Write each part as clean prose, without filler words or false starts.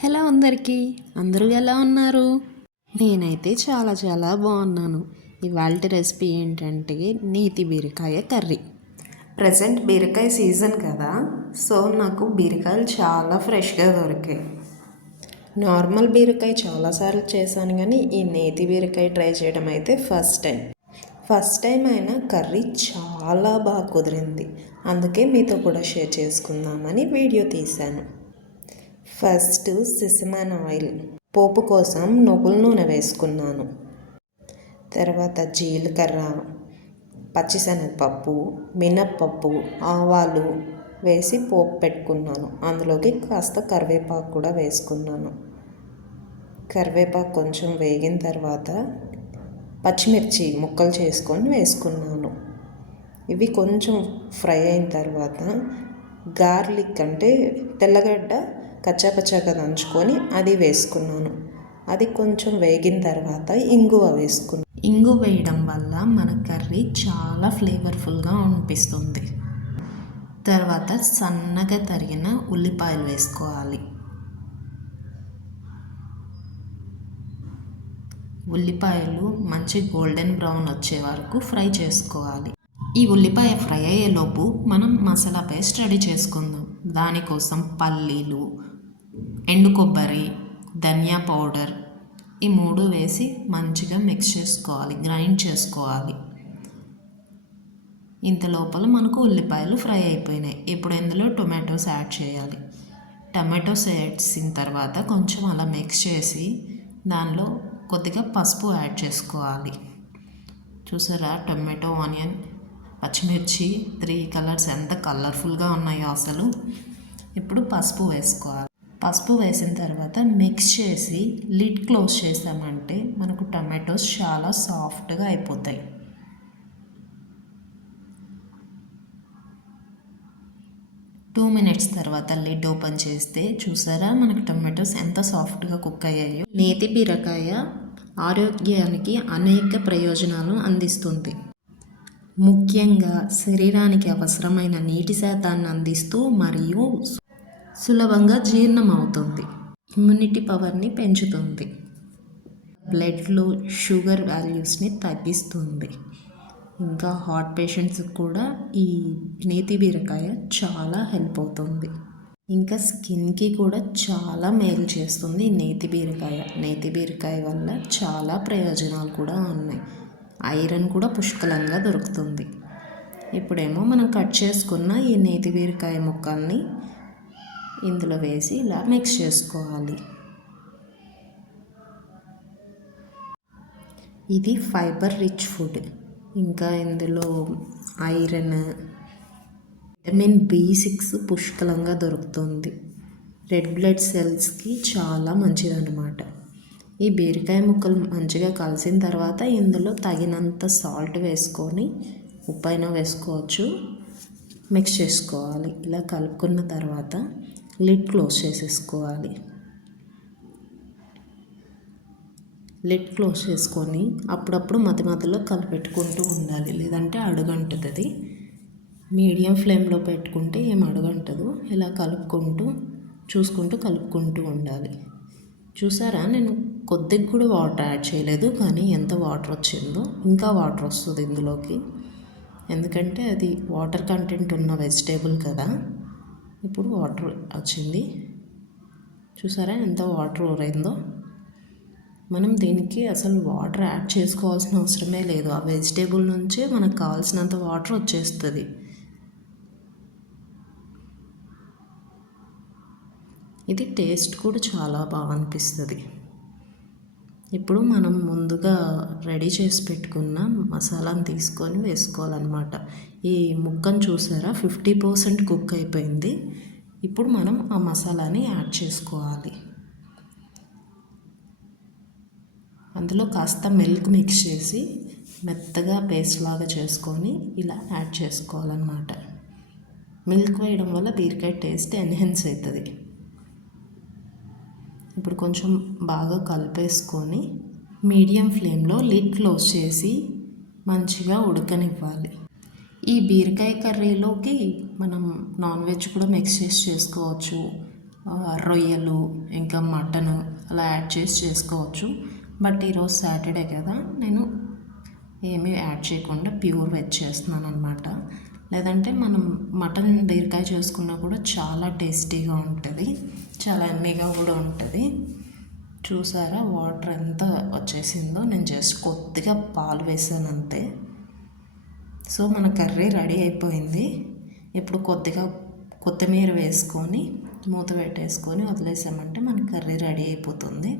Hello అందరూ ఎలా ఉన్నారు? నేనైతే చాలా బాగున్నాను. ఇవాల్టి రెసిపీ ఏంటంటే నేతి బీరకాయ కర్రీ. ప్రజెంట్ బీరకాయ సీజన్ కదా, సో నాకు బీరకాయలు చాలా ఫ్రెష్గా దొరికాయి. నార్మల్ బీరకాయ చాలాసార్లు చేశాను, కానీ ఈ నేతి బీరకాయ ట్రై చేయడం అయితే ఫస్ట్ టైం అయినా కర్రీ చాలా బాగా కుదిరింది. అందుకే మీతో కూడా షేర్ చేసుకుందామని వీడియో తీశాను. ఫస్ట్ సెసమాన్ ఆయిల్, పోపు కోసం నువ్వుల నూనె వేసుకున్నాను. తర్వాత జీలకర్ర, పచ్చిశనగపప్పు, మినప్పప్పు, ఆవాలు వేసి పోపు పెట్టుకున్నాను. అందులోకి కాస్త కరివేపాకు కూడా వేసుకున్నాను. కరివేపాకు కొంచెం వేగిన తర్వాత పచ్చిమిర్చి ముక్కలు చేసుకొని వేసుకున్నాను. ఇవి కొంచెం ఫ్రై అయిన తర్వాత గార్లిక్ అంటే తెల్లగడ్డ కచ్చాపచ్చాగా దంచుకొని అది వేసుకున్నాను. అది కొంచెం వేగిన తర్వాత ఇంగువ వేసుకున్నాను. ఇంగువ వేయడం వల్ల మన కర్రీ చాలా ఫ్లేవర్ఫుల్గా అనిపిస్తుంది. తర్వాత సన్నగా తరిగిన ఉల్లిపాయలు వేసుకోవాలి. ఉల్లిపాయలు మంచి గోల్డెన్ బ్రౌన్ వచ్చే వరకు ఫ్రై చేసుకోవాలి. ఈ ఉల్లిపాయ ఫ్రై అయ్యేలోపు మనం మసాలా పేస్ట్ రెడీ చేసుకుందాం. దానికోసం పల్లీలు, ఎండు కొబ్బరి, ధనియా పౌడర్ ఈ 3 వేసి మంచిగా మిక్స్ చేసుకోవాలి, గ్రైండ్ చేసుకోవాలి. ఇంత లోపల మనకు ఉల్లిపాయలు ఫ్రై అయిపోయినాయి. ఇప్పుడు ఇందులో టొమాటోస్ యాడ్ చేయాలి. టమాటోస్ వేసిన తర్వాత కొంచెం అలా మిక్స్ చేసి దానిలో కొద్దిగా పసుపు యాడ్ చేసుకోవాలి. చూసారా, టొమాటో, ఆనియన్, పచ్చిమిర్చి 3 కలర్స్ ఎంత కలర్ఫుల్గా ఉన్నాయో అసలు. ఇప్పుడు పసుపు వేసుకోవాలి. పసుపు వేసిన తర్వాత మిక్స్ చేసి లిడ్ క్లోజ్ చేసామంటే మనకు టమాటోస్ చాలా సాఫ్ట్గా అయిపోతాయి. టూ మినిట్స్ తర్వాత లిడ్ ఓపెన్ చేస్తే చూసారా మనకు టమాటోస్ ఎంత సాఫ్ట్గా కుక్ అయ్యాయో. నేతి బీరకాయ ఆరోగ్యానికి అనేక ప్రయోజనాలు అందిస్తుంది. ముఖ్యంగా శరీరానికి అవసరమైన నీటి శాతాన్ని అందిస్తూ మరియు సులభంగా జీర్ణం అవుతుంది. ఇమ్యూనిటీ పవర్ని పెంచుతుంది. బ్లడ్లో షుగర్ వాల్యూస్ని తగ్గిస్తుంది. ఇంకా హార్ట్ పేషెంట్స్కి కూడా ఈ నేతి బీరకాయ చాలా హెల్ప్ అవుతుంది. ఇంకా స్కిన్కి కూడా చాలా మేలు చేస్తుంది నేతి బీరకాయ వల్ల చాలా ప్రయోజనాలు కూడా ఉన్నాయి. ఐరన్ కూడా పుష్కలంగా దొరుకుతుంది. ఇప్పుడేమో మనం కట్ చేసుకున్న ఈ నేతి బీరకాయ ముక్కల్ని ఇందులో వేసి ఇలా మిక్స్ చేసుకోవాలి. ఇది ఫైబర్ రిచ్ ఫుడ్. ఇంకా ఇందులో ఐరన్, విటమిన్ B6 పుష్కలంగా దొరుకుతుంది. రెడ్ బ్లడ్ సెల్స్కి చాలా మంచిదన్నమాట. ఈ బీరకాయ ముక్కలు మంచిగా కలిసిన తర్వాత ఇందులో తగినంత సాల్ట్ వేసుకొని, ఉప్పైనా వేసుకోవచ్చు, మిక్స్ చేసుకోవాలి. ఇలా కలుపుకున్న తర్వాత లిడ్ క్లోజ్ చేసేసుకోవాలి. లిడ్ క్లోజ్ చేసుకొని అప్పుడప్పుడు మధ్యలో కలిపెట్టుకుంటూ ఉండాలి, లేదంటే అడుగంటుతుంది. మీడియం ఫ్లేమ్లో పెట్టుకుంటే ఏం అడుగంటదు. ఇలా కలుపుకుంటూ ఉండాలి. చూసారా, నేను కొద్దిగా కూడా వాటర్ యాడ్ చేయలేదు, కానీ ఎంత వాటర్ వచ్చిందో. ఇంకా వాటర్ వస్తుంది ఇందులోకి, ఎందుకంటే అది వాటర్ కంటెంట్ ఉన్న వెజిటేబుల్ కదా. ఇప్పుడు వాటర్ వచ్చింది. చూసారా ఎంత వాటర్ ఊరైందో. మనం దీనికి అసలు వాటర్ యాడ్ చేసుకోవాల్సిన అవసరమే లేదు. ఆ వెజిటేబుల్ నుంచే మనకు కావాల్సినంత వాటర్ వచ్చేస్తుంది. ఇది టేస్ట్ కూడా చాలా బాగా అనిపిస్తుంది. ఇప్పుడు మనం ముందుగా రెడీ చేసి పెట్టుకున్న మసాలాను తీసుకొని వేసుకోవాలన్నమాట. ఈ ముక్కను చూసారా 50% కుక్ అయిపోయింది. ఇప్పుడు మనం ఆ మసాలాని యాడ్ చేసుకోవాలి. అందులో కాస్త మిల్క్ మిక్స్ చేసి మెత్తగా పేస్ట్ లాగా చేసుకొని ఇలా యాడ్ చేసుకోవాలన్నమాట. మిల్క్ వేయడం వల్ల బీరకాయ టేస్ట్ ఎన్హాన్స్ అవుతుంది. ఇప్పుడు కొంచెం బాగా కలిపేసుకొని మీడియం ఫ్లేమ్లో లిడ్ క్లోజ్ చేసి మంచిగా ఉడకనివ్వాలి. ఈ బీరకాయ కర్రీలోకి మనం నాన్ వెజ్ కూడా మిక్స్ చేసుకోవచ్చు. రొయ్యలు ఇంకా మటను అలా యాడ్ చేసి చేసుకోవచ్చు. బట్ ఈరోజు సాటర్డే కదా, నేను ఏమీ యాడ్ చేయకుండా ప్యూర్ వెజ్ చేస్తున్నాను అనమాట. లేదంటే మనం మటన్ బీరకాయ చేసుకున్నా కూడా చాలా టేస్టీగా ఉంటుంది, చాలా ఎమ్మీగా కూడా ఉంటుంది. చూసారా వాటర్ ఎంత వచ్చేసిందో, నేను జస్ట్ కొద్దిగా పాలు వేసాను అంతే. సో మన కర్రీ రెడీ అయిపోయింది. ఇప్పుడు కొద్దిగా కొత్తిమీర వేసుకొని మూత పెట్టేసుకొని వదిలేసామంటే మన కర్రీ రెడీ అయిపోతుంది.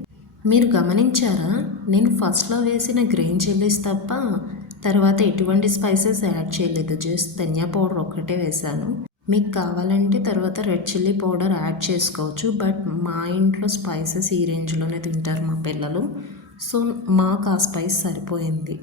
మీరు గమనించారా, నేను ఫస్ట్లో వేసిన గ్రీన్ చిల్లీస్ తప్ప తర్వాత ఎటువంటి స్పైసెస్ యాడ్ చేయలేదు, జస్ట్ ధనియా పౌడర్ ఒక్కటే వేసాను. మీకు కావాలంటే తర్వాత రెడ్ చిల్లీ పౌడర్ యాడ్ చేసుకోవచ్చు, బట్ మా ఇంట్లో స్పైసెస్ ఈ రేంజ్లోనే తింటారు మా పిల్లలు, సో మాకు ఆ స్పైస్ సరిపోయింది.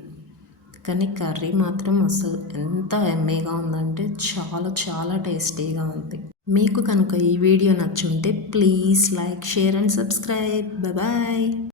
కానీ కర్రీ మాత్రం అసలు ఎంత ఎమ్మీగా ఉందంటే చాలా చాలా టేస్టీగా ఉంది. మీకు కనుక ఈ వీడియో నచ్చుంటే please like, share and subscribe. Bye.